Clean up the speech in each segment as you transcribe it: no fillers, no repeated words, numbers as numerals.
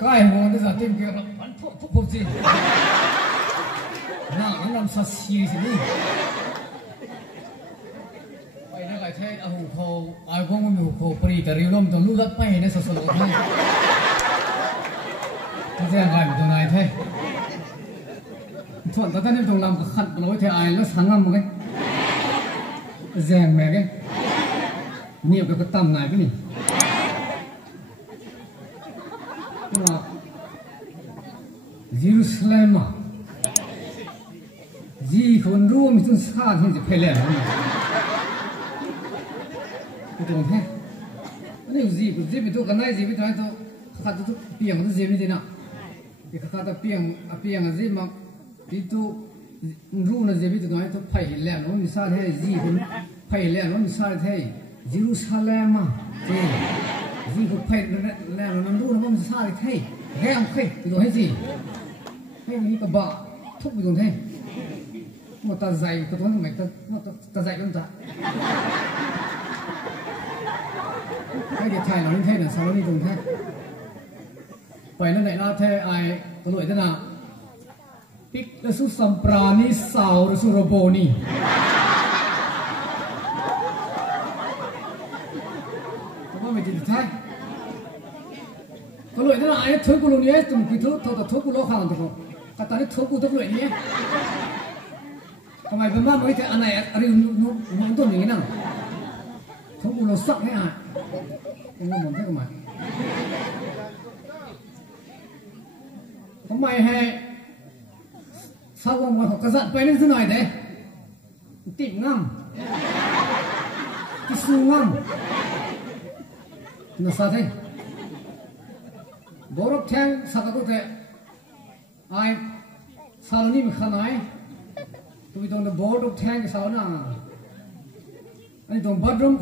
cái hồ nó giờ tìm kia nó bắn phục gì nó làm sao xì gì đi vậy nó cái thế à hồ khô ai cũng có hồ khô b리 từ riêu lom từ lúc lát bay nó sờ sờ thôi cái thế ngày một ngày thế thuận tất cả những đồng làm cái khăn nó thế ai nó sáng ngâm một cái rèn mẹ cái nhiều cái tầm này cái gì nhưng mà Jerusalem mà gì còn rùa mình chúng xa thì chỉ phải lẻ lắm cái đồng thế nếu gì cũng gì bị tôi cái này gì bị tôi khát tôi piang tôi gì như thế nào cái khát tôi piang là gì mà bị tôi rùa là gì bị tôi nói tôi phải lẻ lắm mình xa thế gì cũng phải lẻ lắm mình xa thế Jerusalem mà gì cũng phải lẻ lắm rùa nó mình xa thế nghe không khi thì nói gì hay như cái bọ thúc bị thế một tờ giày cái toán mày tờ giày con ta cái điện thoại nó như thế là sao nó đi dùng thế vậy nó lại là thế ai có lỗi thế nào pick the su samprani sao the su roboni có mấy chuyện thế có lỗi thế nào ai thối của luôn nhé tụi mình cứ thối của lo khang được không cái ta thối của tôi lỗi nhé cái mày bấm vào mấy cái anh này anh nó tôi như thế nào thối của lo sắc thế à không muốn thế của mày có mày hay sao không mà cái giận quay lên thế này đấy tịnh ngâm cái su ngâm nó sao thế bố rập thang sao có thể ai sao nó đi mà khăn ai tụi tôi nó bố rập thang cái sao nào anh tôi bathroom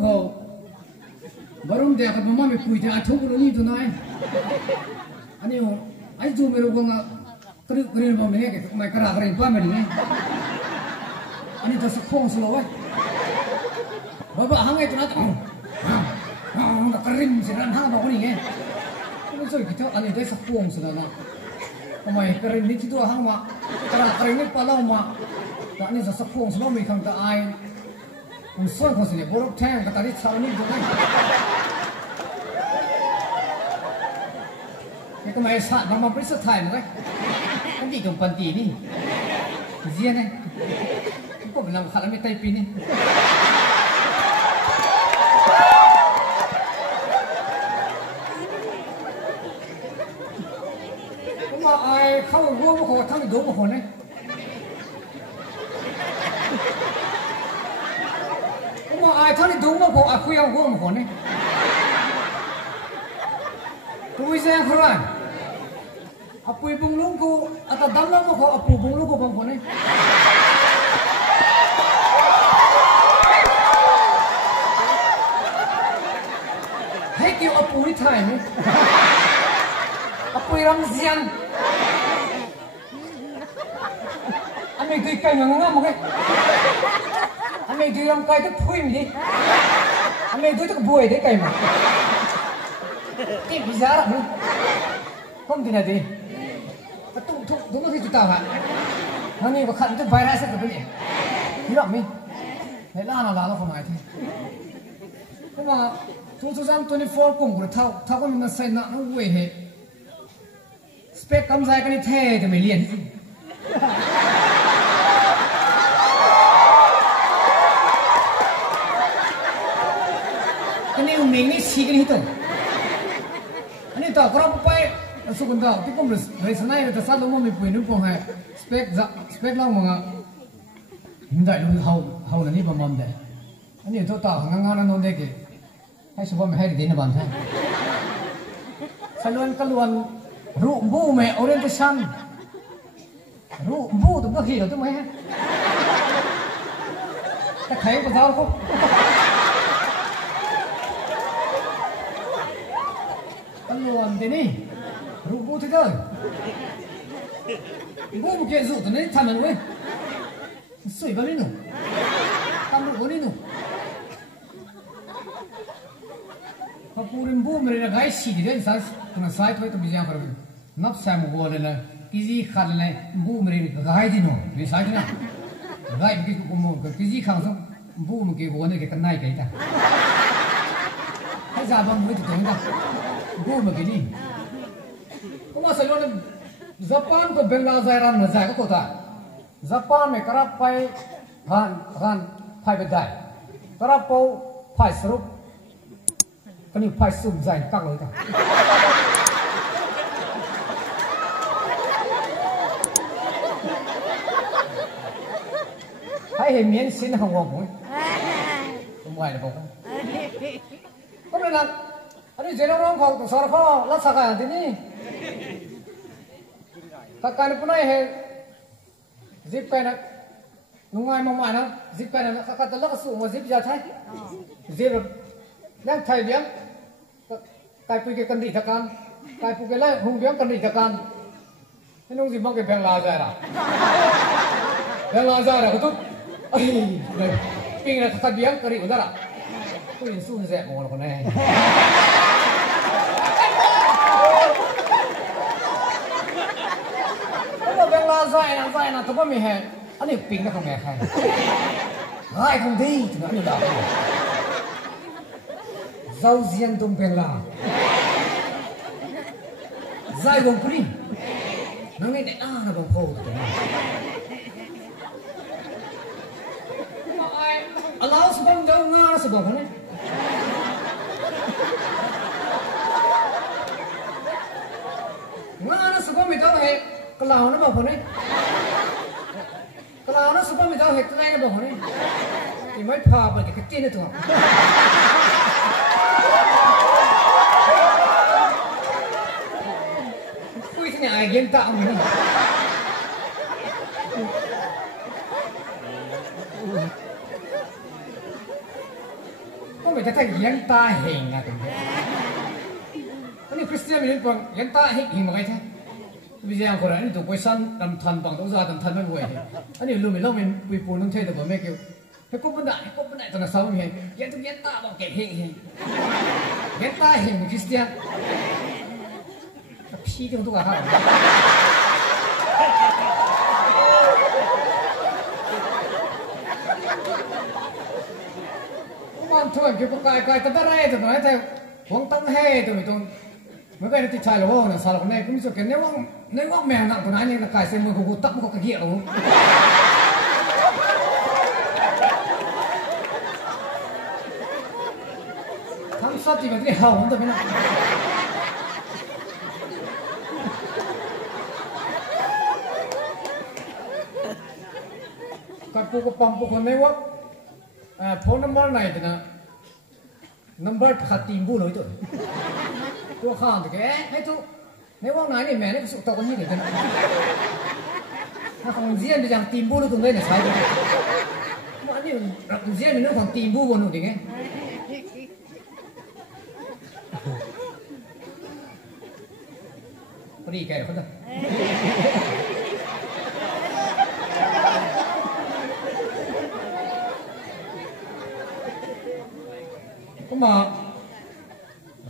để cái mama mình cùi thì ai thúc nó đi tụi này anh yêu anh chú mình cũng cái mà mình nghe cái mày cái rạc qua mình nghe anh ấy thật không solo ấy bapak hang itu nanti nggak kering sih kan hang apa ni nghe cái rồi kita anh ấy thật không solo na mày kering ni itu hang mak kering ni palau mak anh ấy thật không solo mình không ta ai mình xoay không sih borok thang kata dia sao ni tu kan cái mày sạn nó mà biết sát thải nữa cái gì trong phần tỷ đi riêng này có phải làm khá là mấy tay pin đi cũng mà ai không gom một hồ thằng thì đúng một hồ này cũng mà ai thằng thì đúng một hồ à khuya gom một hồ này tôi sẽ không rồi apu ibung lungku atau dalam mau apu ibung lungku bang kone hei kau apu ni thai ni apu Ramzian ame tu ikai nganga mo ke ame tu ram kai tu phui mi di ame tu tu buai de kai ma ki bizarre ni không thì là gì đúng là gì chúng ta hả nó như có khẩn cái virus cái gì hiểu không mi đấy là nó không ai thế nhưng mà 2024 cùng của thao con mình xây nó quê hết spec cắm dài cái này thề thì mày liền cái này mình đi xí cái này thôi anh ấy tao có đâu phải số con tao, cái công việc này là sao lúc mà mình quên được không hay spec lâu mà hiện tại nó hầu là như bằng mầm đấy, anh ấy tao ngang nó đây kì, hay số mình hay để đến là bàn thôi, sao cái luôn rượu bu mẹ orientation, rượu bu tụi nó khi rồi tụi mày, ta thấy có sao không? Cái luôn thế này. Rủ thế thôi, bố một cái rủ tụi này tham ăn với, sưởi vào đi nụ, tam rủ vào đi nụ, Papurin bu mereka guys sih dia insas kena saya tu itu bisa apa nafs saya mau boleh lah kizi khal lah bu mereka guys di no misalnya guys begitu kamu kizi khal so bu mereka boleh ke kenai kita hay zaman itu tu dah bu mereka ni kamu selalu Japan ko Bangladesh ram na jai ko ta Japan me karap pai han pai bedai karap pau pai srup kani pai sum jai kak lo ta hai he mien sin hang wong ko mai le ko ko na ani jeno rong ko sar ko la sa ka ti ni kakak punai he zip pen nungai mama na zip pen na kakak telah kesu mo zip jatah zip yang thai biang kai pu ke kandi thakan kai pu ke lai hung biang kandi thakan nung zip ke bang la ra tu ai ping na kakak biang kari udara tu insun ze mo lo ne Bangladesh na tu pun mihai, ani ping nak kami hai, hai kong di tu nak ni dah, zau zian tum Bangla, zai gong pring, nang ni nak gong kau tu. Allah sebab jauh ngar sebab mana? Ngar sebab itu hai. Kalau na bawa ni, kalau na sebab kita hektar ni bawa ni, ini pah apa dia kecil itu. Kuih ni agen tak ni. Kau macam tak agen tak heng ada. Ini Kristian ni pun agen tak heng macam tu. Bây giờ có anh tụi quay săn làm thần bằng đấu ra làm thần bên ngoài anh ấy luôn mình quỳ phù nông thê được bởi mẹ kêu cái cốc vấn đại tao là sao vậy hiện tụi hiện ta bằng kẻ hiện ta hiện một Christian phi trong tụi cả con thôi kêu cái tao ra rồi nói theo quăng tông he tụi mình mấy cái thì chạy lâu rồi sao lúc này cũng chưa cái nếu mèo nặng của nó nhưng là cài xe mưa của tóc có cái kia đâu thằng sát thì mà cái hỏng rồi mấy này cái phụ của nếu phone number này thì là number thật tìm bu lối tuổi tôi khám thì cái tu nếu ông nói này mẹ nó sụt tao có như thế này nó còn riêng thì rằng tìm bu nó tụi đây là sai rồi mà anh ấy riêng thì nó còn tìm bu buồn thì nghe có đi kể được không có mà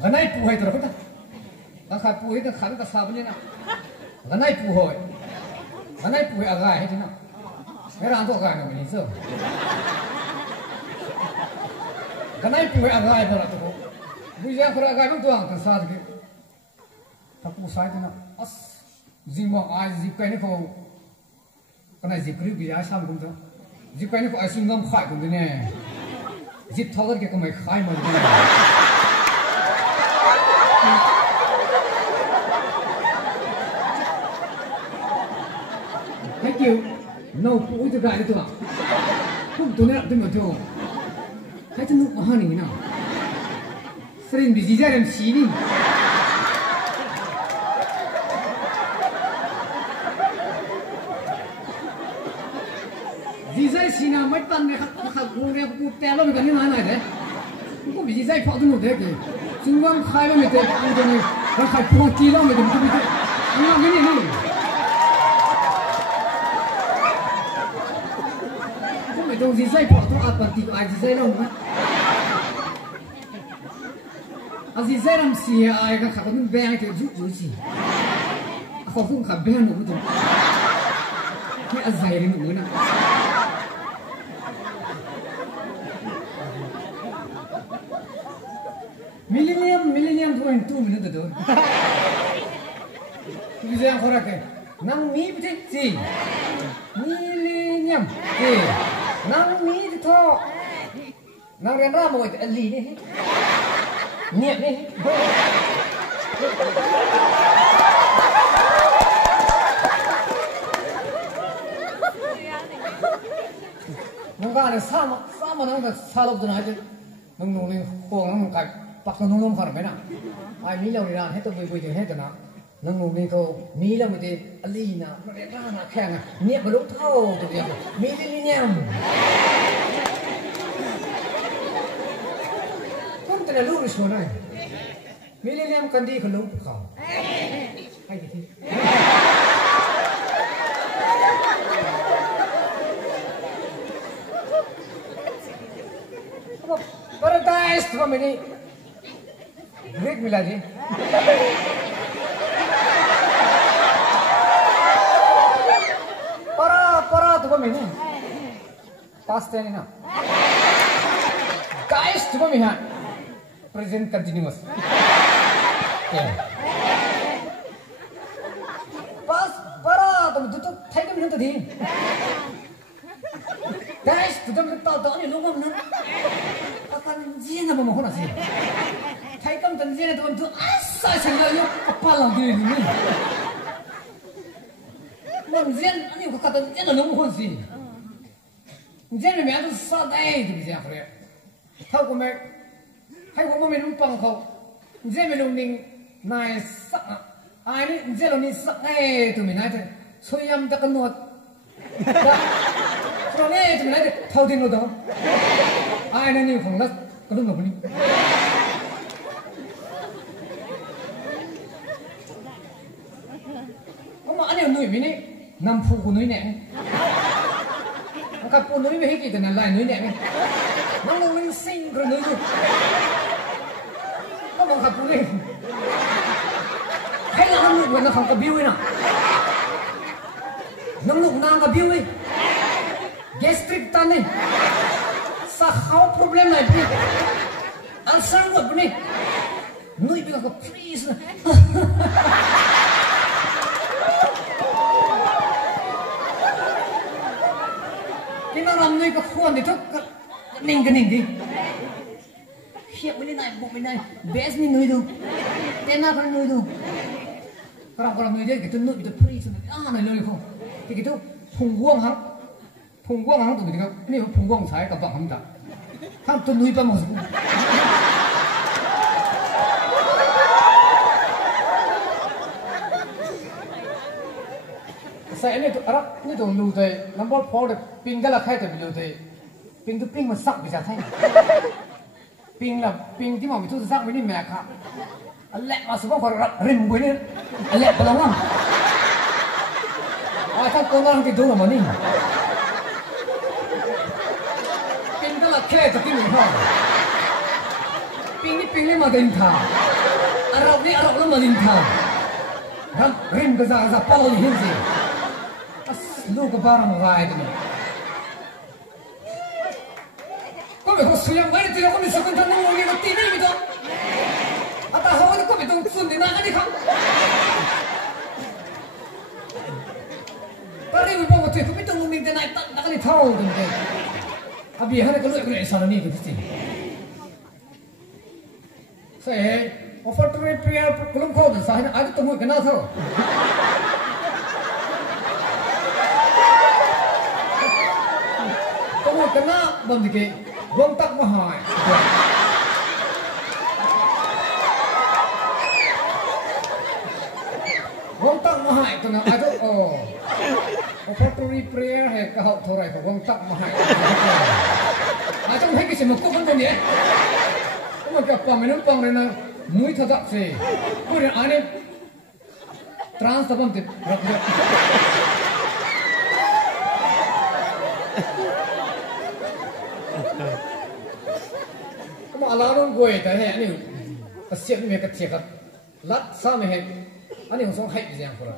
cái này phù hay rồi không ta nó khai phù hết nó khá nó sao vậy nào cái này phù hồi cái này phù hay gai hay thế nào cái làm thôi gai nào mình sợ cái này phù hay gai rồi là tôi bây giờ cái gai nó tuang cái sao thì thằng phù sai thế nào gì mà ai gì cái này không cái này gì cứ bây giờ sao cũng thế gì cái này không ai xin ngâm khai cũng thế này gì thâu cái mày khai mà thank you no phụ cho gái tôi không tôi nói tôi mà thôi hãy chân nụ hơn này nào sering bị gì ra làm xí đi gì ra xí nào mấy tần này khắc luôn này cụ tè luôn cái như này đấy không có bị gì ra phao tôi một thế kì chúng con khai luôn mình tè cụ tôi này nó khai phao chi luôn mình tôi bị thế nhưng mà cái này này Dong gì dây bỏ tôi à còn tìm ai gì dây đâu nữa Aziz saya ram sia ay ka khakon beng ay ju ju si. Ako fung ka beng no tu. Ni azai rin mo na. Millennium 2 minute tu. Bisa yang korak ke? Nang mi betul si. Millennium. Nang mi tu. Nang rian ram mo itu ali ni. Niat ni. Nunggu ada sama nunggu salop tu nak je. Nunggu ni kong nunggu kai pak nunggu nunggu kan mana? Ai milau ni lah, itu bui tu itu nak. Nunggu ni tu milau mesti alina, mereka nak kena niat belum tahu tu dia. Milenium. Tidak lurus mana? Milenium kan dia kalau kau. Hai gitu. Paradise tu kami ni. Great miladi. Para tu kami ni. Past ni na. Guys tu kami ha. Present continuous. Pas para tu thai kami ni tu di. Guys tu kami tahu ni logo mana? Akan jian apa mahu nasi? Thai kami tu jian tu asal sehingga yo kapal lagi ni. Nam jian ni aku kata jian logo pun si. Jian ni macam tu sadai tu jian kau. Tahu kau mek. ให้ผมไม่รู้ปังเขาเจ้าไม่รู้นิ่งนายสักไอ้นี่เจ้าเรานี่สักตัวไม่นายจะช่วยยำตะกันนวดตรงนี้ตัวไม่นายจะเท่าที่นู้ดไอ้นั่นนี่ของรัฐก็ต้องแบบนี้ผมว่าอันนี้หนุ่ยมินี่นำผูกหนุ่ยเนี่ยกับปูหนุ่ยไม่ให้กี่ตัวนั่นไล่หนุ่ยเนี่ยนั่งลงซิงกระหนุ่ยมองขับปูนี่ให้เราหนุ่ยวันนั้นของกระบิ้วน่ะน้ำหนุกนางกระบิ้วเลยแกสตริกตันนี่สักเขา problem ไหนพี่อันสั่งหมดนี่หนุ่ยเป็นกับ please นะที่นั่งรำหนุ่ยกับขวานนี่ทุกนิ่งกันนิ่งดิเฮียไม่ได้ไหนบุกไม่ได้เบสนี่หนุ่ยดูเต้นหน้าคนหนุ่ยดูกระไรหนุ่ยเด็กกินหนุ่ยเป็น please นะหน่อยเลยเขาที่กินทุกพุงว่างหังตัวนี้ครับนี่พุงว่างใช้กับบังหังจ้ะถ้าตัวหนุ่ยไปหมดใส่นี่ตัวอะไรนี่ตัวลูเตยน้ำบอลพอเลยปิงก็ละแค่แต่เป็นลูเตยปิงตัวปิงมันสักไปจากไหนปิงละปิงที่มันมีทุกสักไม่ได้แม่ค่ะอันเละมาสุภาพคนรับริมไปนี่อันเละไปแล้วมั้งถ้าคนนั้นที่ดูมันนี่ปิงก็ละแค่แต่ปิงไม่พอปิงนี่มาเดินทางอารมณ์แล้วมาเดินทางครับริมก็จะเป้าอยู่ที่สิลูกก็บ้ามันง่ายจังก็ไม่เขาสุยามไม่ได้ที่เราคนนี้สักคนท่านนู้นนี่มันตีนี่มิตรอาตาเขาก็ไม่ต้องสุนดีนะนี่ครับตอนนี้มันบอกว่าเธอเขาไม่ต้องนุ่มนิ่งแต่นายตั้งแต่เท่าจริงๆอาบีฮันก็เลยก็เลยสารนี่ก็จริงใช่พอฟัดตัวเปรี้ยวกลุ่มเขาแต่สายนั้นอาจจะต้องมือกันน่าเท่าkena bom dikit, bom tak mahal. Bom tak mahal tu nak ada offertory prayer hai kau thorai bom tak mahal. Macam hai kisah makuk kan ni? Kamu apa menempang rena mui thak se. Kau ane trans bom tu. Kamu alarm gue tanya ni, cái xiết như cái thiệt lát sao mà hết anh ấy không hay gì vậy không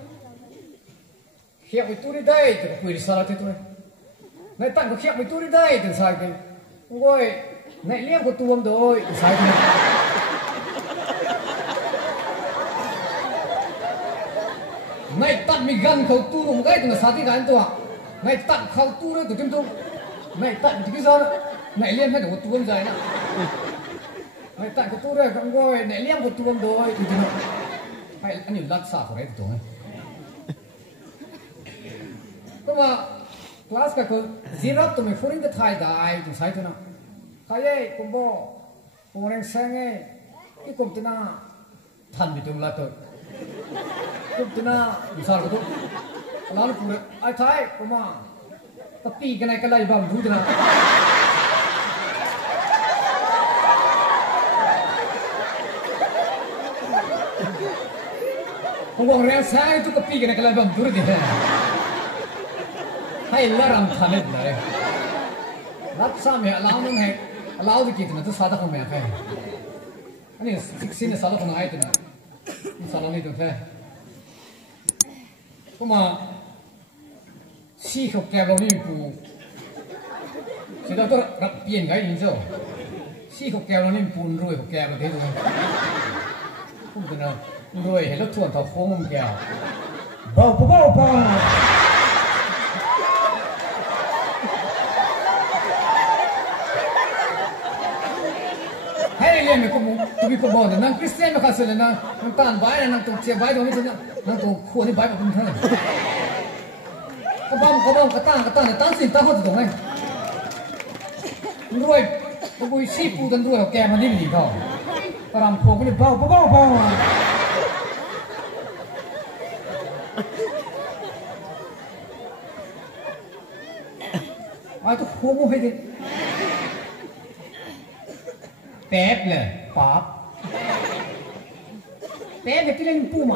khiếp với tôi đi đây thì quỳ đi sao thế thôi này tặng có khiếp với tôi đi đây thì sao cái ôi này liếc của tôi rồi sai thế này tặng mình gần khẩu tu một cái thì là sao thế cái anh tôi này tặng khẩu tu đấy của chúng tôi này tặng thì cái sao này liếc hay của tôi dài nè này tặng của tôi đây không rồi này liếc của tôi rồi thì hay anh nhìn lát sao đấy tôi mà class ka ko zero to me foreign the thai dai to sai to na khai ko bo foreign sang ki ko tina than bi tung la to ko tina misal ko to lan pura ai thai ko ma ta pi ka nai ka lai bam du tina ko bo reng sang to ka pi ka nai ka lai bam du di hay là làm thằng này đấy, lát sao mẹ lão nó hay lão thì kỹ thuật nó sao đó không mẹ hay, anh ấy xin là sao đó không ai thế nào, sao đó này được thế, nhưng mà si học kèm vào đi phụ, chỉ là tôi gặp tiền cái gì chứ, si học kèm vào đi phụ rồi học kèm vào thế rồi, không thể nào rồi hay lúc thuần thọ không kèm, bao mình cũng tụi mình cũng bảo là năng Christian mà khác rồi là năng tàn bái là năng tụng chia bái đó mới chứ năng tụng khuôn đi bái vào cũng thế các bông cái tàn là tán xin tao hết rồi này rồi tôi vui ship phụ tân rồi kèm mà đi mình thôi ta làm khuôn cái bao ai tôi khuôn mua hay đi Pep là pop Pep là cái lên pu mà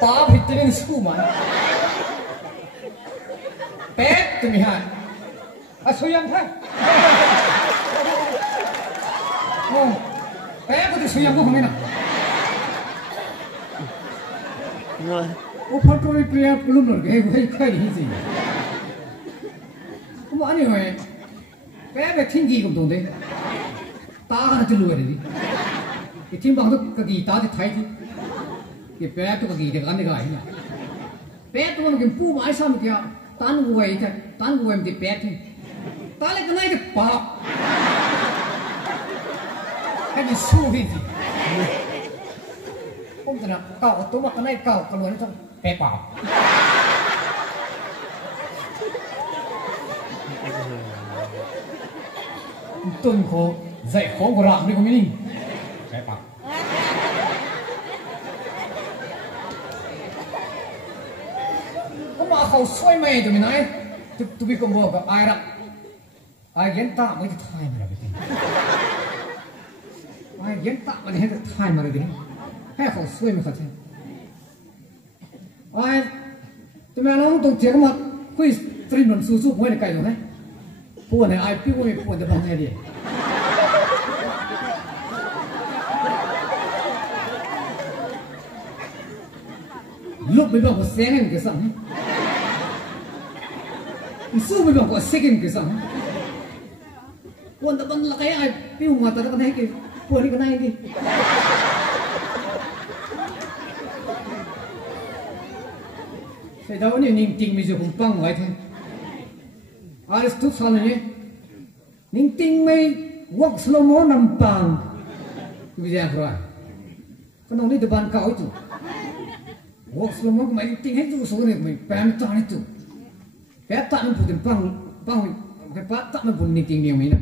pop thì cái lên pu mà Pep tụi mình hả à suy âm thế Pep có thể suy âm không biết nào rồi ô phát tôi kia luôn rồi cái gì không có gì vậy cái về thiên gì cũng đúng đấy ta là cái lùi đấy cái thiên bằng cái gì ta thì thấy chứ cái bé tôi cái gì để ăn cái này bé tôi nó cái pu mãi sao mà kia tan quay em thì bé thì ta lại cái này cái bạc cái gì su gì không thể nào cậu tôi mặc cái này cậu luôn thôi bé bảo tuần khổ dạy khổ của rạm đi không biết bé bảo không mà khẩu xoay mày tụi mình nói tụi mình cùng vào ai đó ai ghét tạ mới thay mà là cái gì ai ghét tạ mà hết thay mà là cái gì hay khẩu xoay mà thật thế ai tụi mình nói tụi trẻ mà quỳ trên mình su su mới được cái rồi đấy buồn này ai biết buồn được bằng này đi lúc mới bảo có sáng em cái sẵn su mới bảo có sáng em cái sẵn buồn được bằng là cái ai biết mà tao có thấy cái buồn đi cái này đi Thế đó nên nhìn tình mình cũng băng vậy thôi. Ai tốt sao này? Nhìn tình mày walk slow mo nằm băng. Bây giờ rồi. Con ông đi từ ban cao chứ. Walk slow mo mày tình hết tu số này mày bám tao này tu. Bé tao nó buồn băng cái bát tao nó buồn nhìn tình nhiều mày nè.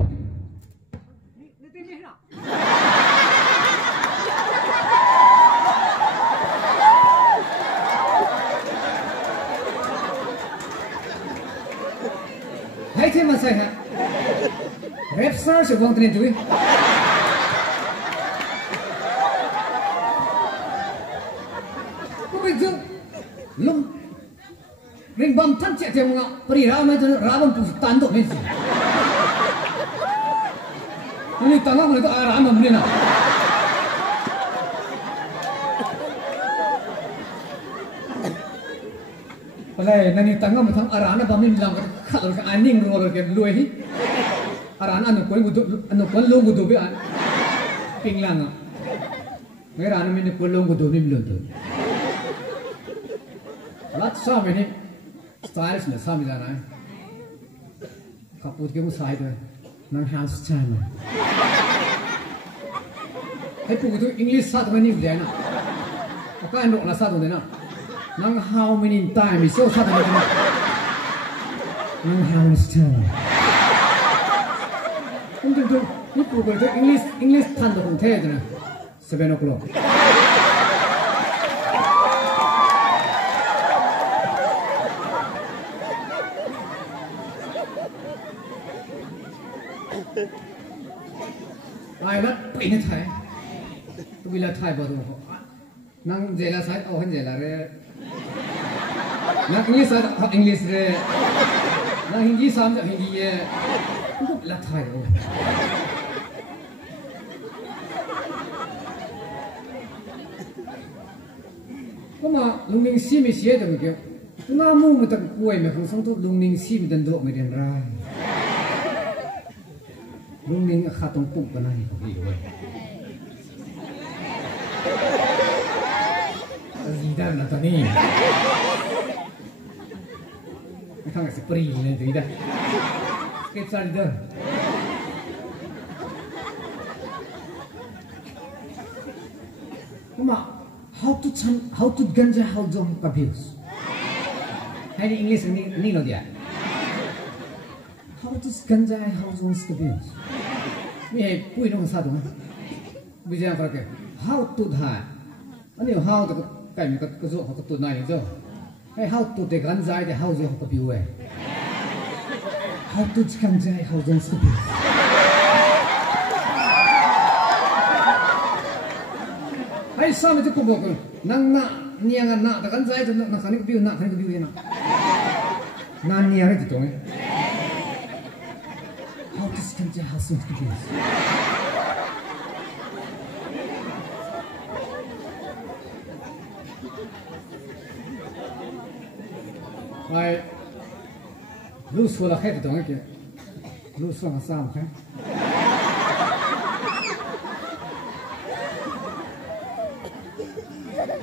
Hay thế mà sai hả? Rep sao sẽ vòng tên tuổi? Có bây giờ lông ring bam tan cek dia menga peri ramai tu rabam tu tanduk ni. Ini tengah mana tu ramai mana nak? Palai nani tengah macam arana bam ni bilang kalau ke aning roller ke luai hi. Arana anu kau long gudu be an. Pinglang. Mereka anu ni kau long gudu ni belum tu. Lat sama ni stylish ni sama jalan. Kaput ke musai tu, nang hands channel. Hei pukul tu English satu ni dia na. Apa yang nak satu ni na? Nang how many times so satu ni na. Nang hands channel. Untuk tu ni pukul tu English tan tu pun teh tu na. 7 o'clock. Ai lát bị nó thay, tôi bị lát thay bao nhiêu, năng dễ là sai, hơn dễ là re, năng English sai học English re, năng Hindi sai học Hindi ye, tôi bị lát thay rồi. Có mà lung linh sim mình xé được cái, tôi ngắm mua một tầng quầy mà không xong tôi lung linh sim mình độ mình đền ra. Lung ning khatong puk ka nai ko hiwe azida na tani khang se pri ne dida sketch ari da kuma how to ganja how to abuse hai ni English ni lo dia how to ganja how to abuse ni pui nong sa dong bây giờ phải cái how to thai anh hiểu how to cái mình cái chỗ học to này chứ hay how to để gan dai để how to học cái biểu how to gan dai how to speak hay sao mà tôi bảo cái năng nạ niang nạ để gan dai cho năng khani cái biểu nạ khani cái biểu này nạ niang cái gì đó how to gan dai how to speak ai lu số là hết rồi kìa lu số là sao thế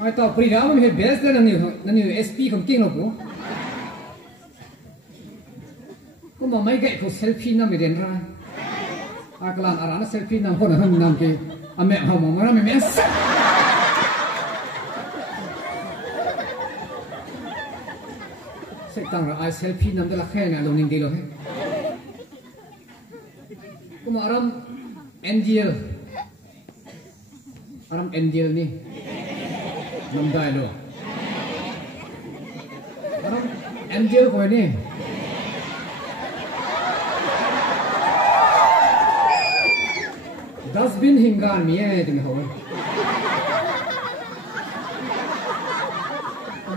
ai tao bây giờ mình hết best đấy là nhiều SP không kinh đâu bố có mà mấy cái của selfie nó mới đến ra ai cái làm nó selfie nó không là không làm cái mẹ hồng mà nó mẹ sẽ tăng là ai selfie nằm đó là khen này đồng ninh đi rồi có mà aram angel ni nằm đây luôn aram angel coi ni dustbin hingan mi ấy thì mình hỏi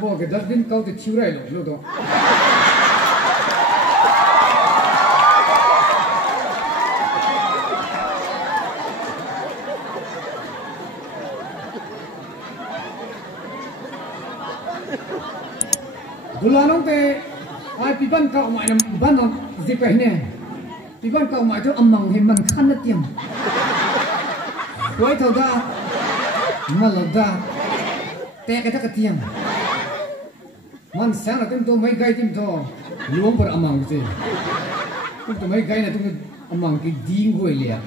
bộ cái dustbin câu thì chiếu này luôn đó bulan te ai pipan kau mai nam ban nam zip kai ne pipan kau mai tu amang he man khan na tiam quay thầu ra malada te cái thắc tiam man sáng là tôi mấy gai tim to luống vào amang cái gì tôi mấy gai này tôi amang cái điên quay liền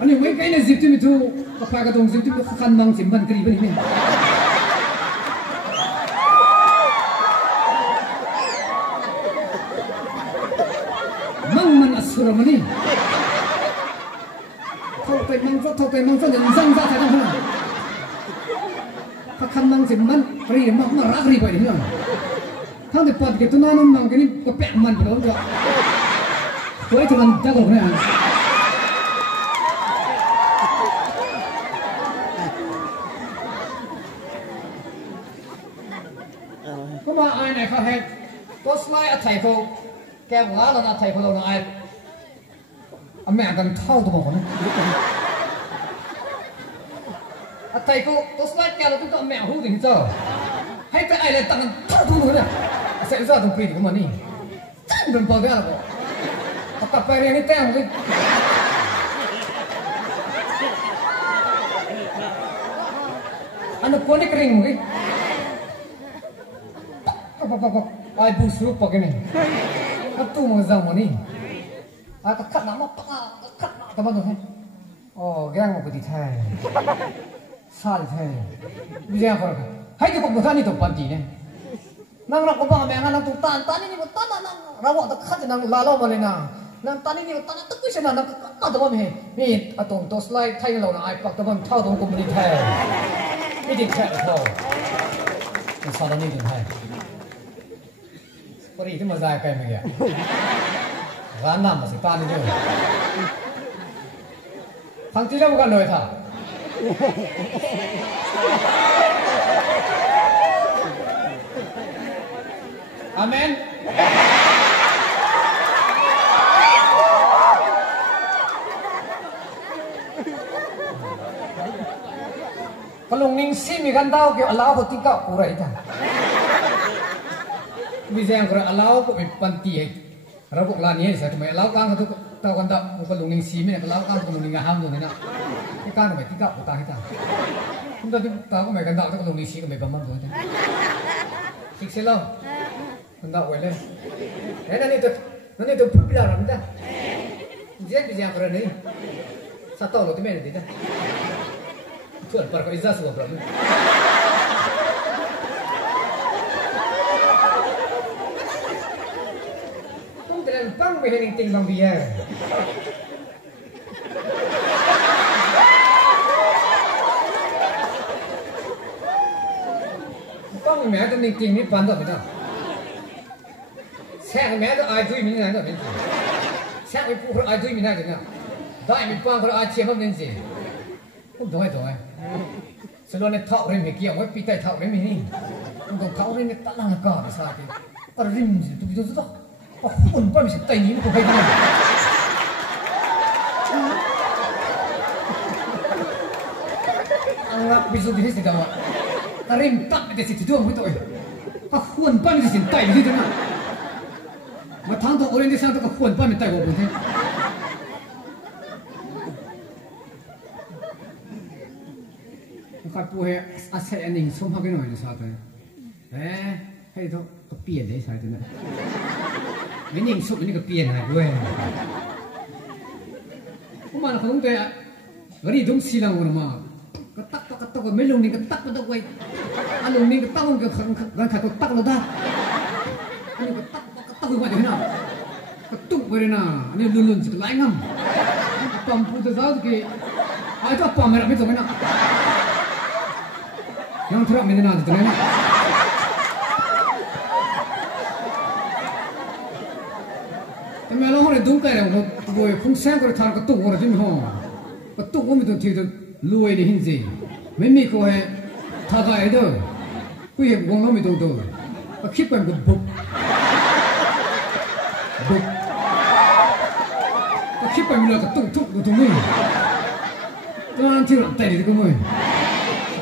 anh mấy gai này dịp tim tu apa cái đồng dịp tim khăn mang chìm ban kiri bên này mang man asura mani thâu tay mang cho nhận răng ra thay đâu khăn mang chìm ban kiri mà rác kiri vậy nhá thằng thì bật cái tôi nói nó mang cái này có bẹt man vào đó rồi tôi cho mình chắc rồi này hai to slai a thai ko ke wa la na thai ko lo na ai a me kan thau to mo ne a thai ko to slai ke lo to me hu ding cho hai cái ai lại tăng thau to mo ne sẽ ra to pri ko ma ni tan ben pa ga ko ta pa re ni tem ni ano ko ni kring mo ai bu su pa ke ni ka tu mo za mo ni a ka khat na ma pa ka khat ta ma do hai oh gang mo ko di thai sa di thai bi ja ko hai ke ko mo tha ni to pan ti ne nang ra ko ba me nga tu tan tan ni mo tan na ra wa ta khat nang la lo mo le na nang tan ni mo tan ta ku se na na ka ta ba me ni atong to slide thai lo na ai pak ta ban thao dong ko mo di thaiไม่ได้แค่เขามันสอนนี่ถึงให้พอดีที่มาใจใครไม่เกี่ยร้านน้ำมาสิตานี่ด้วยทางที่เรากันเลยท่าอาเมนkalau ningsi mi kan tahu ke Allah ko tika pura ita bisa yang kira Allah ko mi panti ai rabuk lani sa tu mai Allah kan tu tahu kan tak kalau ningsi mi Allah kan kalau ning ham tu na tika no mai tika puta ita kita tu tahu mai kan tak kalau ningsi ko mai pamam tu sik selo kan tak wele nanti tu pula ram ta dia bisa yang kira ni satu lo tu mai ni ita tuan perkara izah semua problem. Kau tidak bang menghening ting bang biar. Bang mẹ tôi ning ting ni pandai betul. Saya mẹ tôi ai tuh minat betul. Saya ibu kalau ai tuh minat betul. Dah ibu bang kalau ai cium betul sih. Kau doai doai. Selalu ni thau rim heki, awak pitai thau rim ini. Kau thau rim ni tak lang kau sakit. Kau rim tu betul tu. Kau pun pun mesti tay ni kau kaya ni. Anggap besok ini sudah awak. Kau rim tak ada situ tu betul. Kau pun pun mesti tay ni tu na. Matang tu orang di sana tu kau pun pun mesti tay kau betul. Kau punya aset yang semua kena ada satu. Hei tu kepian deh satu na. Ini sup ini kepian lah dua. Mana kau tu ya? Gari dong silang orang mah. Ketak melung ni ketak betul kau. Alung ni ketak orang kan kau ketak lo dah. Ini ketak kau macam mana? Ketuk berena. Ini lulun sekali ngam. Pampu tu tahu ke? Itu apa merah itu mana? Yang terang mana nanti tu ni? Tapi kalau orang dongkai orang boleh fungsi kalau thar ketuk orang tu mah, ketuk orang itu tiada luai di hinji, memi kau he thagai itu, kau he gong itu tu, akib kan buk, akib kan mula ketuk tu ni, tu nanti orang tadi tu kau.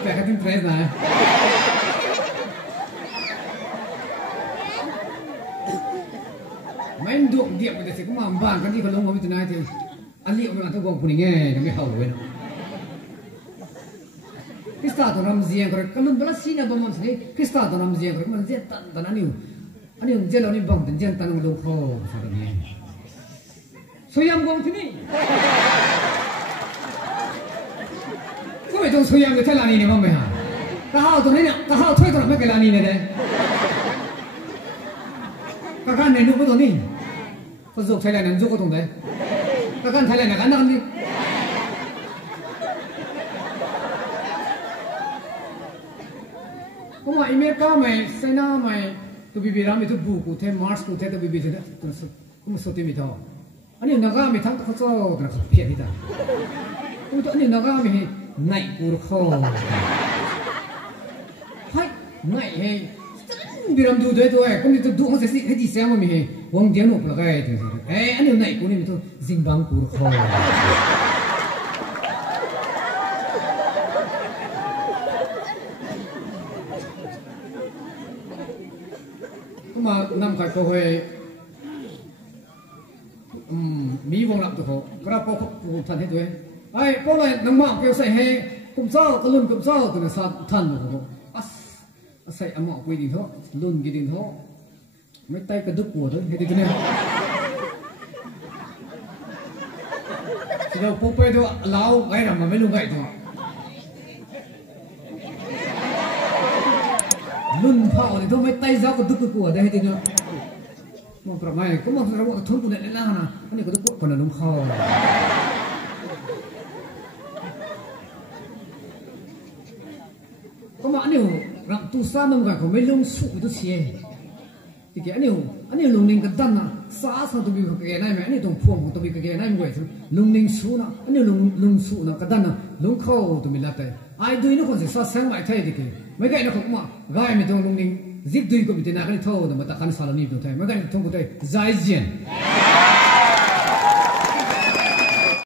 Pakai tu tres lah. Main duk dia pada si kemampuan kan dia kalau ngomong itu nanti, ali orang tu gong kuning kami haul wen. Kita tu ramzian kalau belas sini apa macam ni, kita tu ramzian kalau ramzian tan ani yang jalan ni bang, jangan tanam longkau macam ni. So yang gong sini. Kau itu soyang itu lani ni mana? Kau tu ni, kau tu itu apa ke lani ni deh? Kau kan ni nubu tu ni, kau zuk Thailand ni zuk tu deh. Kau kan Thailand kan nak ni. Kau mah Amerika mah, China mah, tu bibi ram itu buku, tu Mars tu tu bibi tu, kau mah sotim itu. Ani naga mah thang kau cakap tu nak piat itu. Kau tu ani naga mah naik kurang. Hai, naik hei. biram du doi toi kom ni tu du hang se si hedi sem mi he wang dian op la kai tu ani nai ku ni tu zingbang pur kho mà năm cái câu hỏi mỹ vong lắm tụi họ cái đó cũng thành hết rồi ai có lại nông mạng kêu say hay cũng sao cái luôn cũng sao tụi nó sao thành rồi họ say âm mạo quy định thôi luôn quy định thôi mấy tay cái đứt của thôi hết đi này chỉ đâu bố bé thôi lão cái nào mà mấy lúc vậy thôi luôn phao thì thôi mấy tay giáo còn tức của đây thì nữa một cái này có một cái bộ thốn của này là na cái này có tức còn là đúng không có mà anh hiểu rằng tu sa mình phải có mấy lông sụ tu xie thì cái anh hiểu lông ninh cái đan na sa sa tu bị cái này mà anh hiểu đồng phong tu bị cái này vậy lông ninh sụ na anh hiểu lông sụ na cái đan na lông khâu tu bị lát đấy ai đuôi nó còn sẽ sa sáng lại thay thì cái mấy cái nó không mà gai mình trong lông ninh zip đuôi của mình thì nào cái thâu mà ta khăn salon đi đâu thay mấy cái thông của tôi dai diện